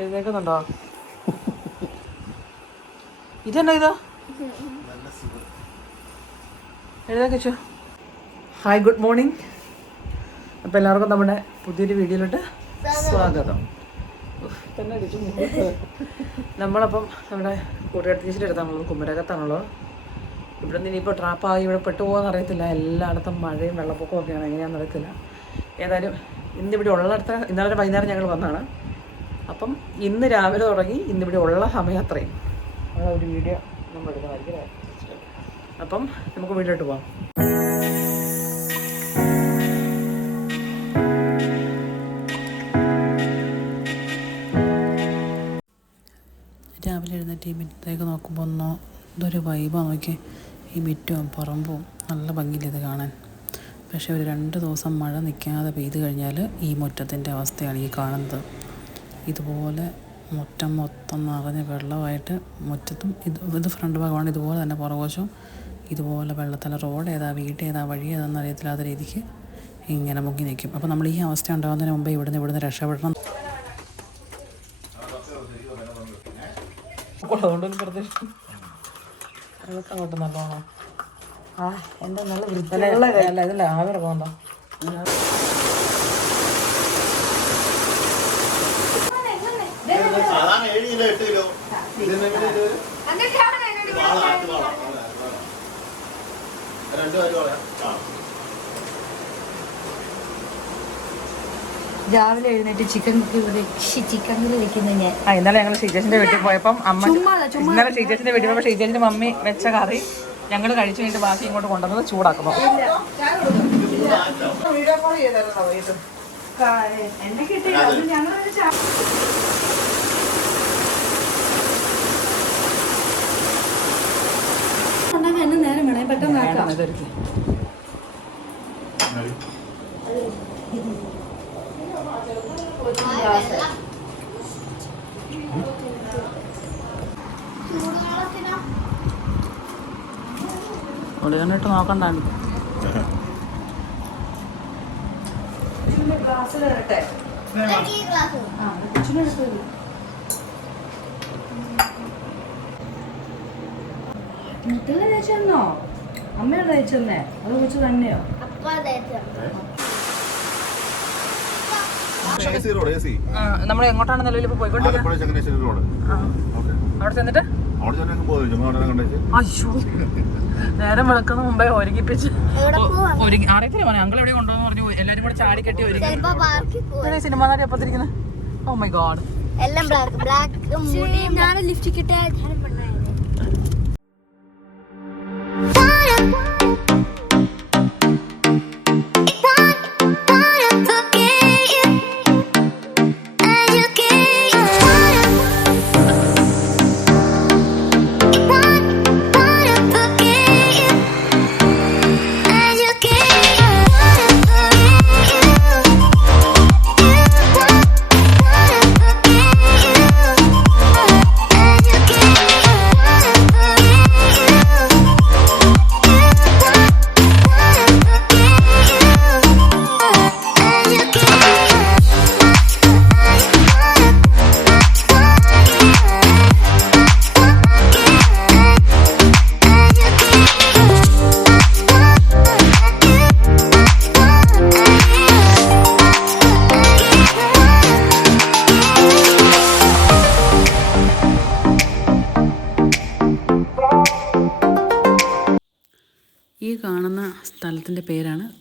എഴുന്നേക്കുന്നുണ്ടോ ഇതെന്നാ ഇതോ? എഴുന്നേക്കച്ചു hi good morning അപ്പോൾ എല്ലാവർക്കും നമ്മുടെ പുതിയൊരു വീഡിയോയിലോട്ട് സ്വാഗതം. തന്നെ. നമ്മളപ്പം നമ്മുടെ കൂട്ടുകാരി ടീച്ചർ എടുത്താണുള്ളത് കുമരകത്താണുള്ളത്. ഇവിടെ നിന്ന് ഇനിയിപ്പോൾ ട്രാപ്പായി ഇവിടെ പെട്ടുപോകാൻ അറിയത്തില്ല. എല്ലായിടത്തും മഴയും വെള്ളപ്പൊക്കവും ഒക്കെയാണ്. എങ്ങനെയാണെന്ന് അറിയത്തില്ല. ഏതായാലും ഇന്നിവിടെ ഉള്ളിടത്ത് ഇന്നലെ വൈകുന്നേരം ഞങ്ങൾ വന്നതാണ്. അപ്പം ഇന്ന് രാവിലെ തുടങ്ങി ഇന്നിവിടെ ഉള്ള സമയം അത്രയും. ഉള്ള ഒരു വീഡിയോ നമ്മൾ എടുക്കുന്നതായിരിക്കും അപ്പം നമുക്ക് വീട്ടിലോട്ട് പോകാം രാവിലെ എഴുന്നേറ്റ് ഈ മിറ്റത്തേക്ക് നോക്കുമ്പോൾ ഒന്നോ ഇതൊരു വൈബാണ് നോക്കി ഈ മിറ്റവും പറമ്പും നല്ല ഭംഗിയില്ല ഇത് കാണാൻ? പക്ഷേ ഒരു രണ്ട് ദിവസം മഴ നിൽക്കാതെ പെയ്ത് കഴിഞ്ഞാൽ ഈ മുറ്റത്തിന്റെ അവസ്ഥയാണ് ഈ കാണുന്നത്. ഇതുപോലെ മുറ്റം മൊത്തം നിറഞ്ഞ് വെള്ളമായിട്ട് മുറ്റത്തും ഇത് ഇത് ഫ്രണ്ട് ഭാഗമാണ്. ഇതുപോലെ തന്നെ പുറകോശവും ഇതുപോലെ വെള്ളത്തിൽ റോഡ് ഏതാ വീട് ഏതാ വഴി ഏതാണെന്ന് അറിയത്തില്ലാത്ത രീതിക്ക് ഇങ്ങനെ മുങ്ങി നിൽക്കും. അപ്പോൾ നമ്മൾ ഈ അവസ്ഥ ഉണ്ടാകുന്നതിന് മുമ്പേ ഇവിടുന്ന് ഇവിടുന്ന് രക്ഷപ്പെടണം. അങ്ങോട്ട് നല്ലോണം. ആ എന്താ നല്ല വൃത്തിയുള്ള അല്ല ഇതില്ല ആവിറ പോകണ്ടോ സാധാരണ ഏഴ് കിലോ എട്ട് കിലോ ഇതിന് എങ്ങനെ ഇത് വരും? വാള, ആട്ടുവാള. അതെ, അതെ. രണ്ട് പേര് പറയാം ആ. രാവിലെ എഴുന്നേറ്റ് ചിക്കൻ ചിക്കൻ കറി വെക്കുന്ന ഞാൻ. ആ ഇന്നലെ ഞങ്ങൾ ശ്രീജേഷിന്റെ വീട്ടിൽ പോയപ്പം അമ്മ ഇന്നലെ ഷീജേഷിന്റെ വീട്ടിൽ പോയപ്പോൾ ഷീജേഷിന്റെ മമ്മി വെച്ച കറി ഞങ്ങൾ കഴിച്ചു കഴിഞ്ഞിട്ട് ബാക്കി ഇങ്ങോട്ട് കൊണ്ടുവന്നത് ചൂടാക്കുന്നു. വീഡിയോ കോൾ ചെയ്തായിരുന്നോ വൈകിട്ട് എന്നെ കിട്ടില്ല അത് ഞങ്ങൾ ഉണ്ടാക്കാൻ എന്നെ നേരം വേണേ പെട്ടെന്ന് ആക്കാം. ഇതൊരുക്കി ഒളികണ്ണിട്ട് നോക്കണ്ടാണ് ഗ്ലാസ്സിൽ തരട്ടെ ആ കൊച്ചിനെടുത്ത് മുട്ടൽ തേച്ചെന്നോ? അമ്മയാണ് തേച്ചെന്നേ? അത് കൊച്ചു തന്നെയോ? നമ്മൾ എങ്ങോട്ടാണ് നിലവിൽ അവിടെ ചെന്നിട്ട്? നേരം വിളക്കുന്ന മുമ്പേ ഒരുക്കിപ്പിച്ച് അറിയത്തില്ല മോനെ അങ്കിൾ എവിടെ കൊണ്ടോന്ന് പറഞ്ഞു എല്ലാരും കൂടെ ചാടി കെട്ടി ഒരുക്കി സിനിമ നാട്ടി എപ്പത്തിരിക്കുന്നത് ഓ മൈ ഗോഡ് എല്ലാം ബ്ലാക്ക് ബ്ലാക്ക് മുടി ഞാൻ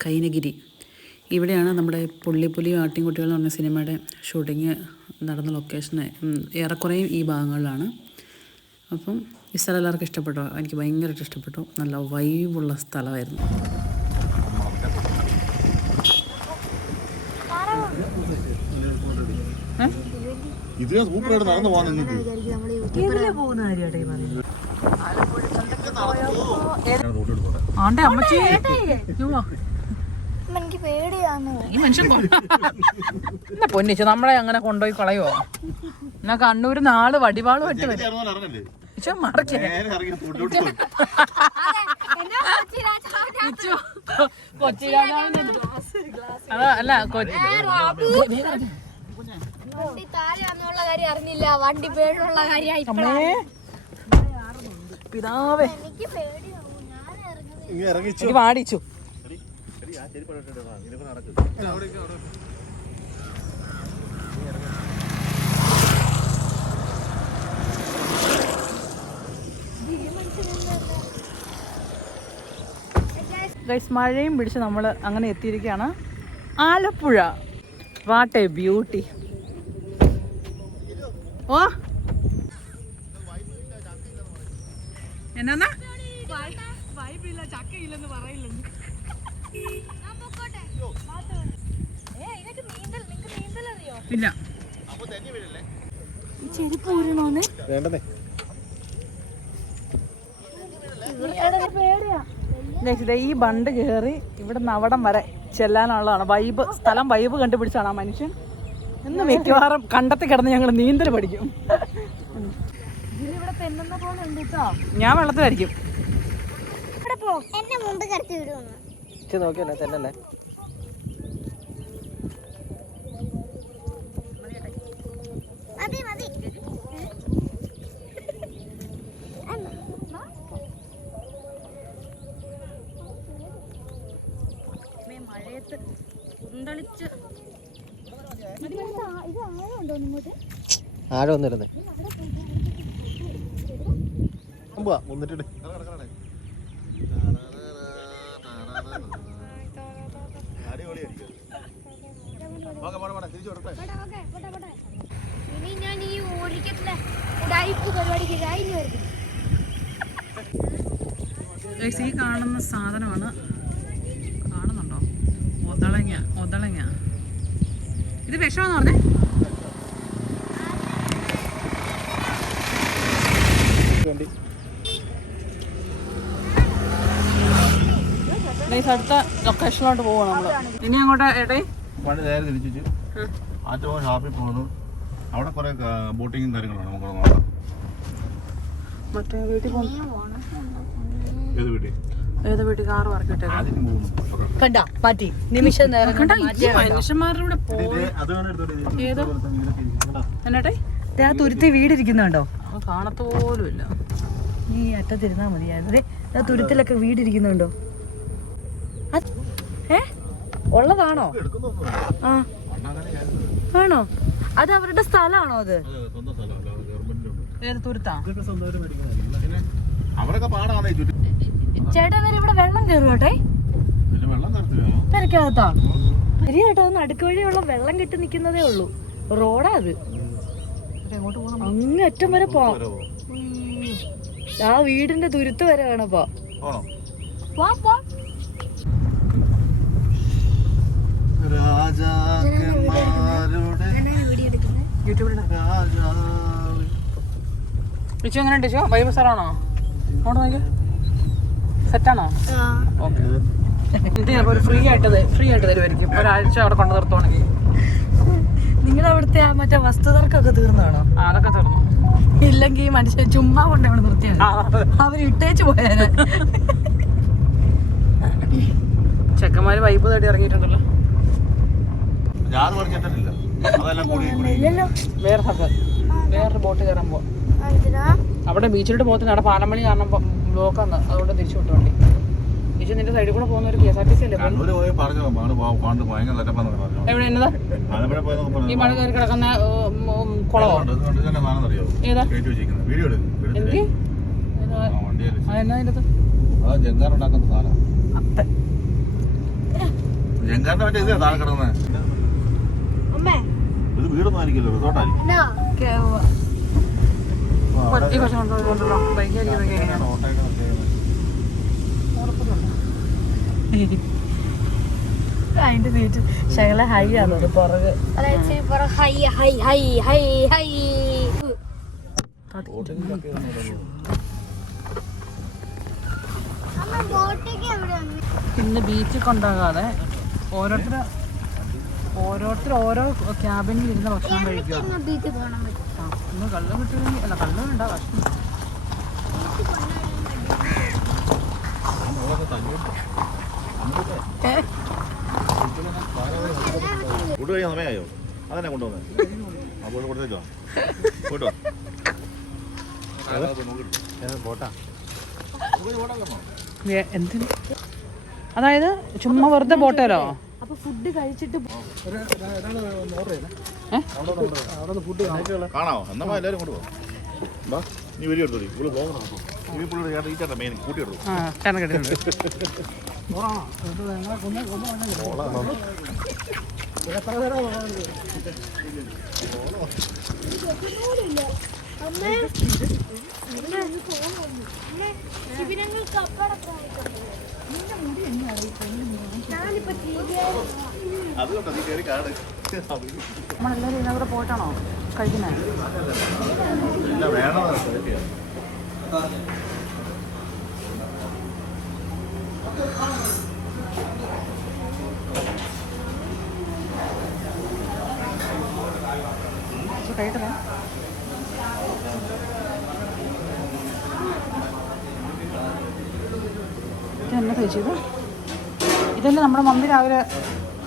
കൈനഗിരി. ഇവിടെയാണ് നമ്മുടെ പുള്ളിപ്പുലി ആട്ടിൻകുട്ടികൾ എന്ന് പറഞ്ഞ സിനിമയുടെ ഷൂട്ടിങ് നടന്ന ലൊക്കേഷൻ ഏറെക്കുറെയും ഈ ഭാഗങ്ങളിലാണ്. അപ്പം ഈ സ്ഥലം എല്ലാവർക്കും ഇഷ്ടപ്പെട്ടോ. എനിക്ക് ഭയങ്കരമായിട്ട് ഇഷ്ടപ്പെട്ടു. നല്ല വൈബുള്ള സ്ഥലമായിരുന്നു. ആണ്ടേ സൂപ്പറായിട്ട് നടന്നു പോകാൻ നിങ്ങൾക്ക് അമ്മച്ചി. എനിക്ക് പേടിയാന്ന് ഈ മനുഷ്യൻ എന്നാ പൊന്നിച്ചു നമ്മളെ അങ്ങനെ കൊണ്ടുപോയി കളയോ എന്നാ കണ്ണൂര് നാൾ വടിവാൾ വെട്ടി വരും. ഇറങ്ങാൻ ഇറങ്ങല്ലേ ഇച്ചോ മറക്കേ. നേരെ ഇറങ്ങി റോഡിലോട്ട് പോയി ഇച്ചു കൊച്ചി രാജാവിന്റെ അതാ അല്ല കൊച്ചി വണ്ടി കാര്യം അറിഞ്ഞില്ല. വണ്ടി കാര്യമായി അമ്മേ. പിതാവേ. എനിക്ക് ഗൈസ് മഴയും പിടിച്ച് നമ്മൾ അങ്ങനെ എത്തിയിരിക്കുകയാണ്. ആലപ്പുഴ. വാട്ട് എ ബ്യൂട്ടി ഓ? എന്നാ വൈബില്ല ചക്കയില്ലെന്ന് പറയില്ലെന്ന് ഞാൻ പൊക്കോട്ടെ ഏ ഇതിനൊക്കെ നീന്തൽ നിനക്ക് നീന്തൽ അറിയോ ഇല്ല ചെരുപ്പ് ഊരണോന്ന് വേണ്ടതേ ഈ ബണ്ട് കേറി ഇവിടെ നിന്ന് അവിടം വരെ ചെല്ലാനുള്ളതാണ്. വൈബ് സ്ഥലം വൈബ് കണ്ടുപിടിച്ചാണ് ആ മനുഷ്യൻ. ഇന്ന് മിക്കവാറും കണ്ടത്തി കിടന്ന് ഞങ്ങൾ നീന്തൽ പഠിക്കും. ഞാൻ വെള്ളത്തിലായിരിക്കും. ഇവിടെ പോ എന്നെ മുമ്പ് കടത്തി വിടുമെന്ന് നോക്കിയല്ലേ തെന്നല്ലേ മതി മതി മഴയത്ത് ഇങ്ങോട്ട് ആഴം ഒന്നിരുന്നേ ഇനി ഞാൻ ഈ ഓടിക്കത്തില്ല. ഉടായിപ്പ് പരിപാടിക്ക് കഴിഞ്ഞു വരുന്നു ഈ കാണുന്ന സാധനമാണ് ഒതളങ്ങ ഒതളങ്ങ. ഇത് വിഷമെന്ന് പറഞ്ഞേ? അടുത്ത ലൊക്കേഷനിലോട്ട് പോവാണ് നമ്മൾ. ഇനി അങ്ങോട്ട് ഏട്ടേ പണ്ട് നേരെ തിരിച്ചു ആറ്റവും ഷാപ്പിൽ പോകുന്നു. അവിടെ കുറെ ബോട്ടിങ്ങും കാര്യങ്ങളാണ് നമുക്ക് നോക്കാം. മറ്റേ വീട്ടിൽ പോകുന്നു ഏത് വീട്ടിൽ? ഏത് വീട്ടിൽ കാറ് കണ്ട മാറ്റി. നിമിഷം നേരം കണ്ട ഈ മനുഷ്യന്മാരുടെ കൂടെ പോ ഇത് അത് വേണം എടുത്തോട്ടെ ഏത്? എന്നട്ടെ? ആ തുരുത്തി വീടിരിക്കുന്നുണ്ടോ? കാണത്ത പോലും ഇല്ല ഈ അറ്റത്തിരുന്നാ മതിയായിരുന്നു. ആ തുരുത്തിലൊക്കെ വീടിരിക്കുന്നുണ്ടോ? ഏ? ഉള്ളതാണോ? ആ. ആണോ? അത് അവരുടെ സ്ഥലമാണോ അത്? ഏത് തുരുത്താ? അവരൊക്കെ പാടാണ് ചേട്ടാ ഇവിടെ വെള്ളം കയറുവട്ടെ? പിന്നെ വെള്ളം ചേട്ടാ പെരക്കകത്താ നടുക്ക് വഴിയുള്ള വെള്ളം കെട്ടി നിൽക്കുന്നതേ ഉള്ളൂ. റോഡാ അത്. അങ്ങ് അറ്റം വരെ പോവാം. ആ വീടിന്റെ തുരുത്ത് വരെ വേണപ്പോ വിച്ചു എങ്ങനെ ഉണ്ട് വൈബ് സാറാണോ അങ്ങോട്ട് നോക്കിയോ സെറ്റാണോ ഓക്കെ ഒരു ഫ്രീ ആയിട്ട് ഫ്രീ ആയിട്ട് തരുമായിരിക്കും ഒരാഴ്ച അവിടെ കൊണ്ടു നിർത്തുവാണെങ്കിൽ. നിങ്ങളുടെ അവിടുത്തെ ആ മറ്റേ വസ്തുതർക്കൊക്കെ തീർന്നാണോ അതൊക്കെ തീർന്നു. ഇല്ലെങ്കിൽ മനുഷ്യൻ ചുമ്മാ കൊണ്ട് അവിടെ നിർത്തിയാൽ അവർ ഇട്ടേച്ച് പോയാൽ ചെക്കന്മാര് വൈബ് തേടി ഇറങ്ങിയിട്ടുണ്ടല്ലോ. വേറെ സ്ഥലത്ത് വേറൊരു ബോട്ട് കയറാൻ പോവാം. അവിടെ ബീച്ചിലോട്ട് പോകത്തിന് അവിടെ പാലമണി കാരണം ബ്ലോക്കാന്ന്. അതുകൊണ്ട് തിരിച്ചു വിട്ടു വണ്ടി തിരിച്ചു നിന്റെ സൈഡിൽ കൂടെ പോകുന്ന ഒരു K S R T C അല്ലേ എവിടെ? എന്നതാ? ഈ മഴ കയറി കിടക്കുന്ന കുളമോ? അറിയോ? ഏതാ? വണ്ടിയിൽ എന്നാ അതിന്റെ അകത്ത്? അതാ ജങ്കാർ ഉണ്ടാക്കുന്ന സാധനം അത്തെ. ജങ്കാറിന്റെ മറ്റേ ഇതാ താഴെ കിടക്കുന്നത് അമ്മേ ഇത് വീടൊന്നും ആയിരിക്കില്ല റിസോർട്ടായിരിക്കും എന്നാ ഈ കൊച്ചിനെ കൊണ്ടുവരുമല്ലോ. ബൈക്കിൽ ഇരിക്കുന്നതൊക്കെ എങ്ങനെയാണ്? അതിന്റെ സീറ്റ് ശകല ഹൈ ആണ്. അത് പുറകെ. അതായത് പറ ഹൈ ഹൈ ഹൈ ഹൈ ഹൈ പിന്നെ ബീച്ചിൽ കൊണ്ടാകാതെ ഓരോരുത്തർ ഓരോരുത്തർ ഓരോ ക്യാബിനിൽ ഇരുന്ന് ഭക്ഷണം കഴിക്കുക കള്ളം ഇന്ന് കള്ള് കിട്ടിയില്ലെങ്കിൽ അല്ല കള്ളം വേണ്ട ഭക്ഷണം. ഫുഡ് കഴിക്കാൻ സമയമായോ അതന്നെ കൊണ്ടുവന്നത് അപ്പോൾ കൊടുത്തേക്കോ ഏ, എന്തിന് അതായത് ചുമ്മാ വെറുതെ ബോട്ടേലോ അപ്പൊ ഫുഡ് കഴിച്ചിട്ട് കാണാവോ? എന്നാ എല്ലാരും കൊണ്ടുപോകും നീ എടുത്തോളി പോകണം. ഈ പുള്ളിയുടെ ചേട്ടാ ഈ ചേട്ടാ മെയിൻ കൂട്ടി ആ ചേട്ടൻ കേട്ടിട്ടുണ്ട് ശിബിരങ്ങൾക്ക് അപ്പടക്കം ഞാനിപ്പോ അതുകൊണ്ടാ നീ കയറി കാട് നമ്മളെല്ലാവരും ഇതിനകത്ത് പോയിട്ടാണോ കഴിക്കുന്നത് എന്നാ വേണോ കഴിക്കണേ ഇതെന്നെ കഴിച്ചത് ഇതല്ലേ നമ്മുടെ മമ്മി രാവിലെ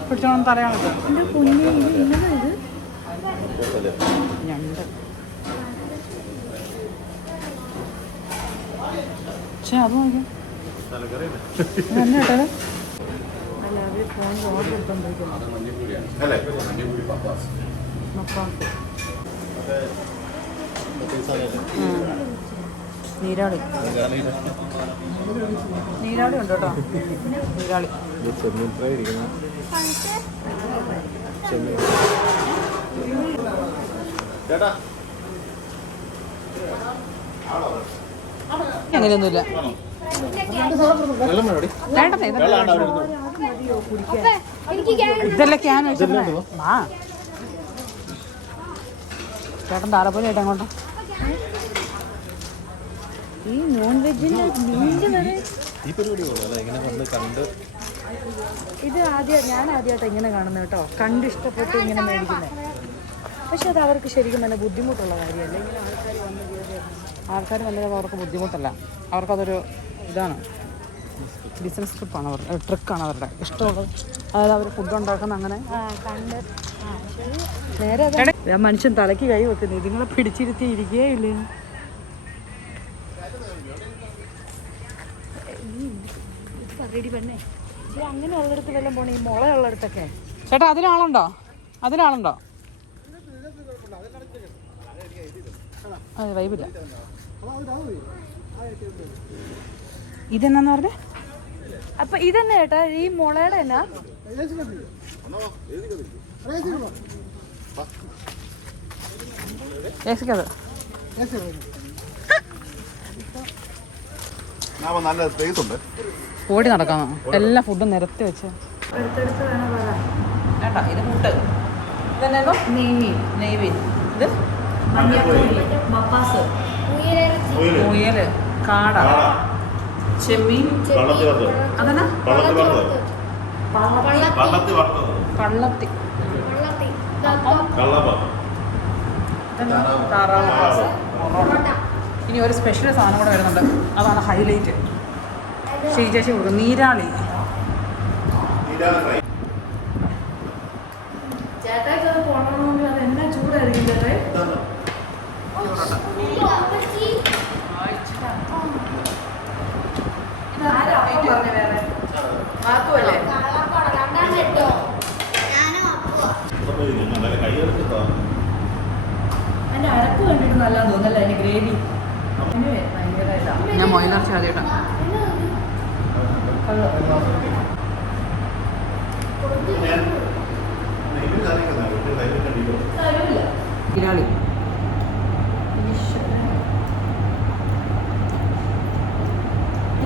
പിടിച്ചോണം തറയാണത് ഞണ്ട് പക്ഷേ അത് കേട്ടത് മപ്പാസ്. നീരാളി. നീരാളി ഉണ്ട് കേട്ടോ. നീരാളി. ചേട്ടാ. അങ്ങനെയൊന്നുമില്ല. ഇതല്ലേ ക്യാൻ ആ ചേട്ടൻ താറപ്പൊലി ആയിട്ട് അങ്ങോട്ട് ഈ നോൺ വെജിന്റെ മീന്റെ വരെ? ഈ പരിപാടി കൊള്ളാം ഇങ്ങനെ വന്ന് കണ്ട് ഇത് ആദ്യം ഞാൻ ആദ്യമായിട്ട് ഇങ്ങനെ കാണുന്നത് കേട്ടോ. കണ്ട് ഇഷ്ടപ്പെട്ട് ഇങ്ങനെ മേടിക്കുന്നത് പക്ഷെ അത് അവർക്ക് ശരിക്കും നല്ല ബുദ്ധിമുട്ടുള്ള കാര്യമല്ല? ഇങ്ങനെ ആൾക്കാർ വന്ന് ആൾക്കാർ വന്നത് അവർക്ക് ബുദ്ധിമുട്ടല്ല. അവർക്കതൊരു ഇതാണ്. ബിസിനസ് ട്രിപ്പാണ് അവരുടെ ട്രിക്കാണ് അവരുടെ. ഇഷ്ടമുള്ളത് അതായത് അവർ ഫുഡ് ഉണ്ടാക്കുന്ന അങ്ങനെ. നേരെ മനുഷ്യൻ തലയ്ക്ക് കൈ വെക്കുന്നു. നിങ്ങളെ പിടിച്ചിരുത്തി ഇരിക്കുകയേ റെഡി പെണ്ണേ. അങ്ങനെ ഉള്ളിടത്ത് വല്ലതും പോണേ ഈ മുള ഉള്ളിടത്തൊക്കെ. ചേട്ടാ അതിനാളുണ്ടോ അതിനാളുണ്ടോ അതെ വൈബില്ല ഇതെന്നാന്ന് പറഞ്ഞേ? അപ്പൊ ഇതെന്നെ ചേട്ടാ ഈ മുളയുടെ എന്നാ? ഏസിക്കത് നല്ല സ്പേസ് ഉണ്ട്. ഓടി നടക്കാം എല്ലാ ഫുഡും നിരത്തി വെച്ച്. ഇത് മുട്ട് ഇതെന്നായിരുന്നു നെയ്മീൻ നെയ്മീൻ ഇത്? മപ്പാസ് ഉയരത്തി മുയൽ കാട. ചെമ്മീൻ. അതെന്നാ? താറാവ്. ഇനി ഒരു സ്പെഷ്യൽ സാധനം കൂടെ വരുന്നുണ്ട്. അതാണ് ഹൈലൈറ്റ് ഷീജേശി കൊടുക്കും നീരാളി. അരപ്പ് കണ്ടിട്ട് അതിന്റെ ഗ്രേവി ഞാൻ മൊയിലർച്ച ആദ്യം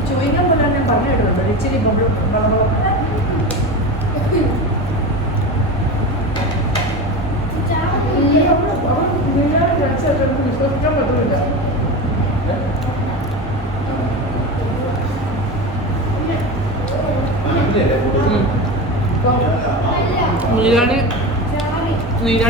ചോദിക്കാൻ പോലെ ഞാൻ പറഞ്ഞു കേട്ടോ ഇച്ചിരി ബബിൾ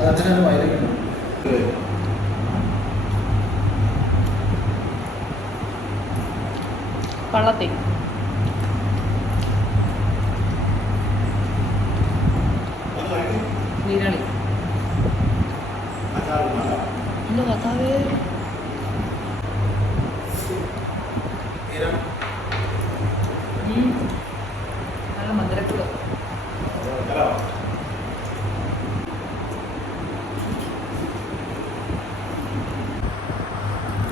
അതങ്ങനെയാണ് വയലൊക്കെ പള്ളത്തി നീരാളി എന്റെ കഥാവേ ഉം. നല്ല മധുരക്കുള്ള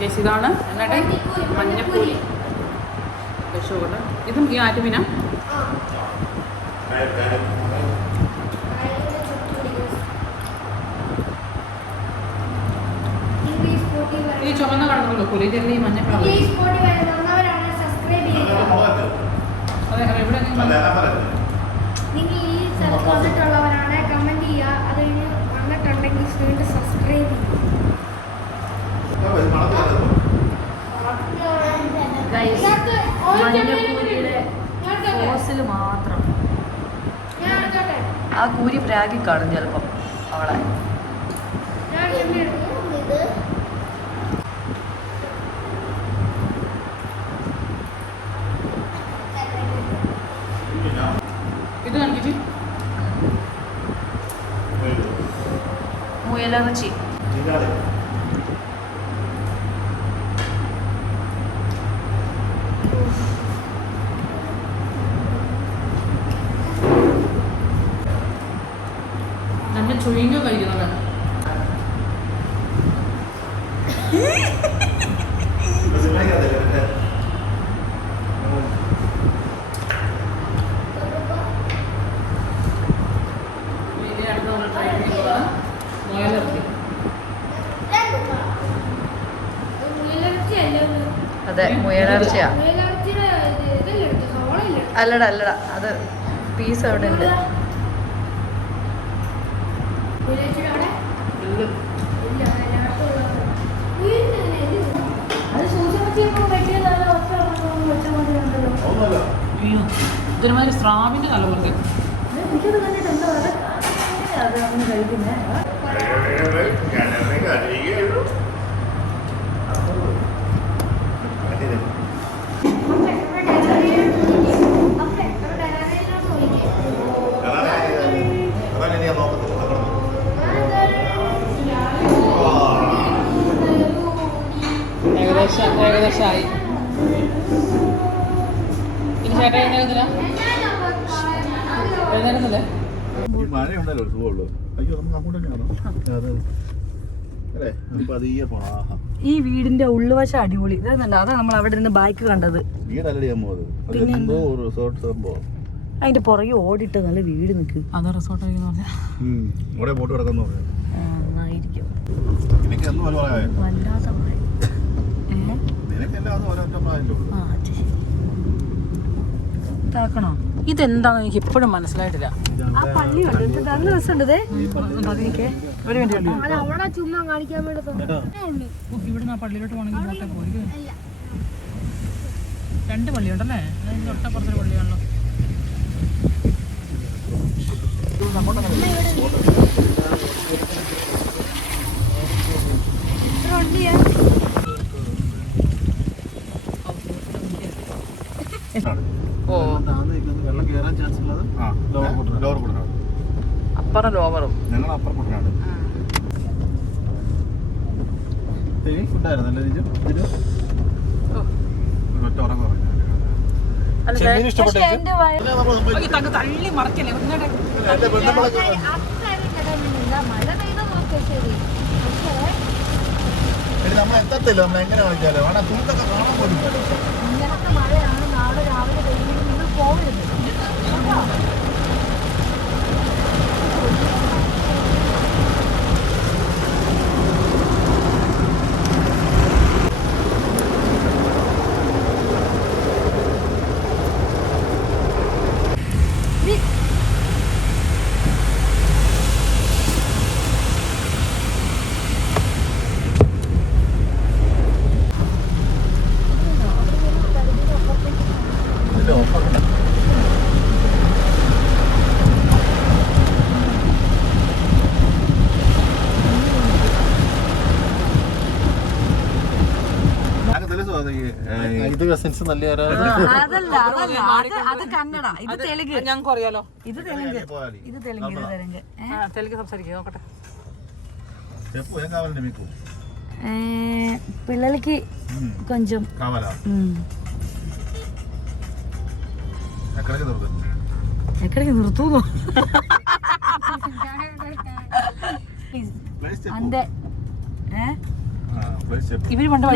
ചേച്ചി ഇതാണ്. എന്നിട്ട് മഞ്ഞപ്പൂരി ഷുഗർ ഇതും ഈ ആറ്റുമീന? ഈ ചുമന്ന കളറുള്ളൂ പുലി. ചെല്ലി ഈ മഞ്ഞ കളർ നിങ്ങൾ ഈ വന്നിട്ടുള്ളവരാണ് കമന്റ് ചെയ്യുക. അത് കഴിഞ്ഞ് വന്നിട്ടുണ്ടെങ്കിൽ സബ്സ്ക്രൈബ് ചെയ്യുക. മാത്രം. ആ കൂരി പ്രാഗി കാണും ചിലപ്പം അവളെ. മുയലിറച്ചി നല്ല ചുഴിങ്ങ കഴിക്കുന്നത് ഇനി അടുത്ത നമ്മൾ ട്രൈ ചെയ്യുന്നത് മുയലിറച്ചി അതെ മുയലർച്ചയാ? അല്ലടാ അല്ലടാ അത് പീസ് അവിടെ ഉണ്ട് മുയലിറച്ചിയുടെ അവിടെ? ഇത് ഇല്ല, ഏകദേശമായി. ഇനി ചേട്ടാ എഴുന്നേൽക്കുന്നില്ല എഴുന്നേൽക്കുന്നില്ലേ? ഈ മഴയുണ്ടല്ലോ ഒരു സുഖമുള്ളൂ. അയ്യോ നമുക്ക് അത്. ഈ വീടിന്റെ ഉള്ളുവശം അടിപൊളി. അതാ നമ്മൾ അവിടെ നിന്ന് ബൈക്ക് കണ്ടത്. അതിന്റെ പുറകെ ഓടിട്ട് നല്ല വീട് നിൽക്ക് അതാ റിസോർട്ട് പറഞ്ഞാൽ ഇതാക്കണോ? ഇതെന്താണെന്ന് എനിക്ക് ഇപ്പോഴും മനസ്സിലായിട്ടില്ല. ആ പള്ളി നല്ല രസമുണ്ട് ഒരു മിനിറ്റ്. ചുമ്മാ കാണിക്കാൻ വേണ്ടി തന്നെ ഇവിടുന്ന് ആ പള്ളിയിലോട്ട് പോകണമെങ്കിൽ രണ്ട് പള്ളിയുണ്ടല്ലേ? തൊട്ടപ്പുറത്തൊരു പള്ളിയാണല്ലോ. ഓ. വെള്ളം കയറാൻ ചാൻസ് ഉള്ളത് ലോവർ കുട്ടനാട് അപ്പുറം ലോവറും. ഞങ്ങൾ അപ്പർ കുട്ടനാട് ഫുഡായിരുന്നു ഒറ്റ ഉറങ്ങി. തങ്ങ് തള്ളി മറക്കല്ലേ? നമ്മൾ എത്തത്തില്ല നമ്മൾ എങ്ങനെ വിളിച്ചാലോ. വേണം തുണ്ടൊക്കെ കാണാൻ പോലും. ഇങ്ങനത്തെ മഴയാണ് നാളെ രാവിലെ കഴിഞ്ഞ് നിങ്ങൾ പോകരുത് കേട്ടോ? ഇത് കസിൻസ് നല്ല അതല്ല അതല്ല അത് അത് കന്നഡ ഇത് തെലുങ്ക് ഞങ്ങൾക്ക് അറിയാലോ ഇത് തെലുങ്ക് ഇത് തെലുങ്ക് ഇത് തെലുങ്ക് ഏ? ആ, തെലുങ്ക് സംസാരിക്കുക നോക്കട്ടെ చెప్పు ఏం కావాలండి మీకు ఏ, పిల్లలకి కొంచెం కావాలా ఉమ్, ఎక్కడికి దొరుకుతుంది ఎక్కడికి നിർത്തുന്നു ప్లేస్ ഇവർ പണ്ട്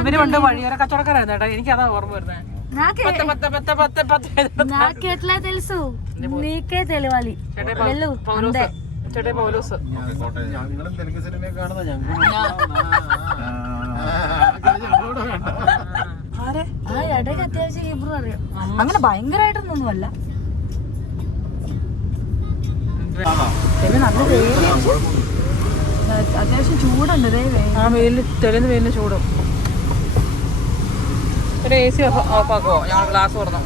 ഇവർ പണ്ട് വഴിയോര കച്ചവടക്കാരായിരുന്നു കേട്ടോ. എനിക്ക് അതാ ഓർമ്മ വരുന്നത് తెలుసు ചേട്ടേ പൗലോസ്. അത്യാവശ്യം അങ്ങനെ ഭയങ്കരമായിട്ടൊന്നും അല്ല പിന്നെ നല്ല അത്യാവശ്യം ചൂടുണ്ട് ആ വെയിലിന് തെളിഞ്ഞ വെയിലിന് ചൂടും. ഒരു എ സി ഓഫ് ആക്കുമോ ഞങ്ങൾ ഗ്ലാസ് തുറന്നു.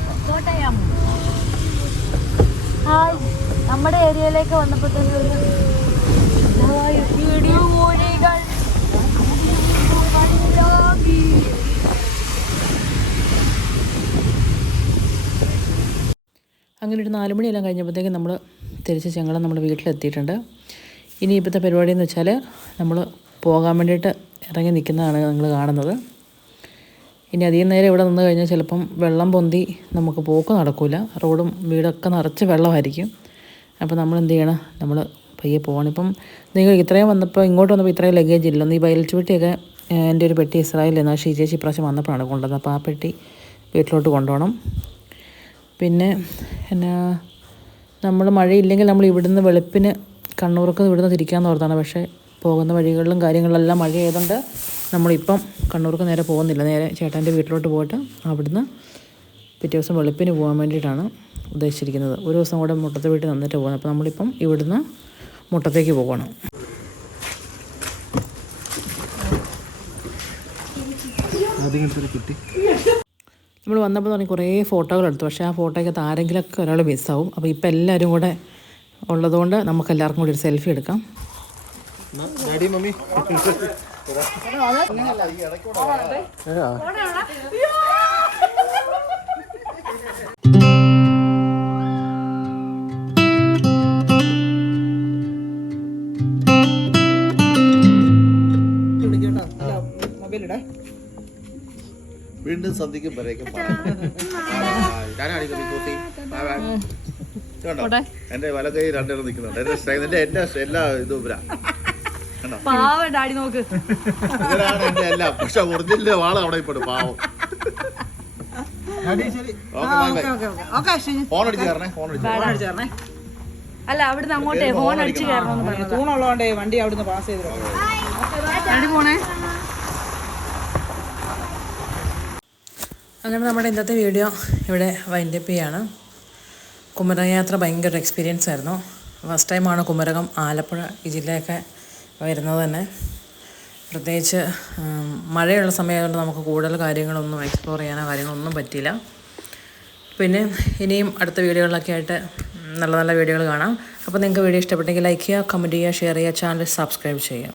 ഹായ്. നമ്മുടെ ഏരിയയിലേക്ക് കണ്ടാകി. അങ്ങനെ ഒരു നാലുമണിയെല്ലാം കഴിഞ്ഞപ്പോഴത്തേക്കും നമ്മൾ തിരിച്ച് ഞങ്ങൾ നമ്മുടെ വീട്ടിലെത്തിയിട്ടുണ്ട്. ഇനി ഇപ്പോഴത്തെ പരിപാടി എന്ന് വെച്ചാൽ നമ്മൾ പോകാൻ വേണ്ടിയിട്ട് ഇറങ്ങി നിൽക്കുന്നതാണ് നിങ്ങൾ കാണുന്നത്. ഇനി അധികം നേരം ഇവിടെ നിന്ന് കഴിഞ്ഞാൽ ചിലപ്പം വെള്ളം പൊന്തി നമുക്ക് പോക്ക് നടക്കില്ല റോഡും വീടൊക്കെ നിറച്ച് വെള്ളമായിരിക്കും. അപ്പോൾ നമ്മൾ എന്ത് ചെയ്യണം? നമ്മൾ പയ്യെ പോകണം ഇപ്പം നിങ്ങൾ ഇത്രയും വന്നപ്പോൾ ഇങ്ങോട്ട് വന്നപ്പോൾ ഇത്രയും ലഗേജ് ഇല്ല. ഒന്ന് ഈ ബയൽച്ചുപെട്ടിയൊക്കെ എന്റെ ഒരു പെട്ടി ഇസ്രായേലിൽ നിന്ന് ഷീജേച്ചി ഇപ്രാവശ്യം വന്നപ്പോഴാണ് കൊണ്ടുവന്നത്. അപ്പോൾ ആ പെട്ടി വീട്ടിലോട്ട് കൊണ്ടുപോകണം. പിന്നെ എന്നാ നമ്മൾ മഴയില്ലെങ്കിൽ നമ്മൾ ഇവിടുന്ന് വെളുപ്പിന് കണ്ണൂർക്ക് ഇവിടുന്ന് തിരിക്കാമെന്ന് ഓർത്താണ്. പക്ഷേ പോകുന്ന വഴികളിലും കാര്യങ്ങളിലെല്ലാം മഴ ആയതുകൊണ്ട് നമ്മളിപ്പം കണ്ണൂർക്ക് നേരെ പോകുന്നില്ല. നേരെ ചേട്ടന്റെ വീട്ടിലോട്ട് പോയിട്ട് അവിടുന്ന് പിറ്റേ ദിവസം വെളുപ്പിന് പോകാൻ വേണ്ടിയിട്ടാണ് ഉദ്ദേശിച്ചിരിക്കുന്നത്. ഒരു ദിവസം കൂടെ മുട്ടത്തെ വീട്ടിൽ നിന്നിട്ട് പോകുന്നത് അപ്പോൾ നമ്മളിപ്പം ഇവിടുന്ന് മുട്ടത്തേക്ക് പോകണം നമ്മൾ വന്നപ്പോൾ തുടങ്ങി കുറേ ഫോട്ടോകൾ എടുത്തു പക്ഷേ ആ ഫോട്ടോയ്ക്കകത്ത് ആരെങ്കിലുമൊക്കെ ഒരാൾ മിസ്സാവും. അപ്പോൾ ഇപ്പോൾ എല്ലാവരും കൂടെ ഉള്ളതുകൊണ്ട് നമുക്ക് എല്ലാവർക്കും കൂടി ഒരു സെൽഫി എടുക്കാം. Daddy mummy. മൊബൈലിടേ വീണ്ടും സന്ധിക്കും പറയും എന്റെ വലകൈ രണ്ടു രണ്ടെണ്ണം നിൽക്കുന്നുണ്ട്. എന്റെ സ്ട്രെങ്ത് എന്റെ എന്റെ എല്ലാ ഇതും ഇവരാ. കണ്ടോ? പാവ ഡാഡി നോക്ക്. ഇവരാണ് എന്റെ എല്ലാം. പക്ഷെ ഒറിജിനലിന്റെ വാള അവിടെ പാവം. ഫോൺ അടിച്ച് കയറണേ ഫോൺ അടിച്ച് അല്ല അവിടുന്ന് അങ്ങോട്ടേ ഫോൺ അടിച്ച് കയറണമെന്ന് പറഞ്ഞു തൂണുള്ളതുകൊണ്ടേ വണ്ടി അവിടുന്ന് പാസ് ചെയ്തു പോണേ. അങ്ങനെ നമ്മുടെ ഇന്നത്തെ വീഡിയോ ഇവിടെ വൈൻഡപ്പ് ചെയ്യാണ്. കുമരക യാത്ര ഭയങ്കര എക്സ്പീരിയൻസ് ആയിരുന്നു. ഫസ്റ്റ് ടൈമാണ് കുമരകം ആലപ്പുഴ ഈ ജില്ലയൊക്കെ വരുന്നത് തന്നെ. പ്രത്യേകിച്ച് മഴയുള്ള സമയമായതുകൊണ്ട് നമുക്ക് കൂടുതൽ കാര്യങ്ങളൊന്നും എക്സ്പ്ലോർ ചെയ്യാനോ കാര്യങ്ങളൊന്നും പറ്റിയില്ല. പിന്നെ ഇനിയും അടുത്ത വീഡിയോകളിലൊക്കെ ആയിട്ട് നല്ല നല്ല വീഡിയോകൾ കാണാം. അപ്പോൾ നിങ്ങൾക്ക് വീഡിയോ ഇഷ്ടപ്പെട്ടെങ്കിൽ ലൈക്ക് ചെയ്യുക കമന്റ് ചെയ്യുക ഷെയർ ചെയ്യുക ചാനൽ സബ്സ്ക്രൈബ് ചെയ്യുക.